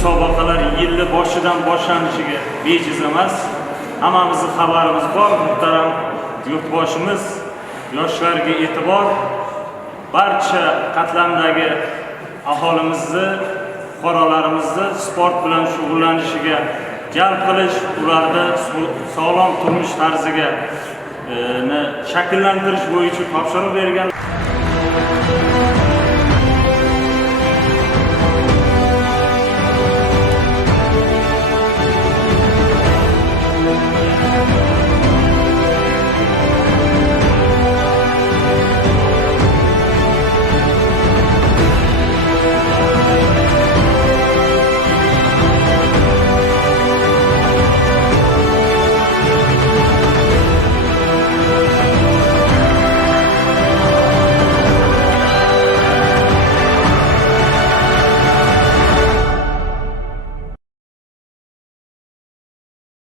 musobaqalar yilni boshidan boshlanishiga bejiz emas. Hammamizning xabarimiz bor. Muhtaram yurtboshimiz yoshlarga e'tibor, barcha qatlamdagi aholimizni, fuqarolarimizni sport bilan shug'ullanishiga jalb qilish, ularda sog'lom turmush tarziga shakllantirish bo'yicha topshiriq bergan.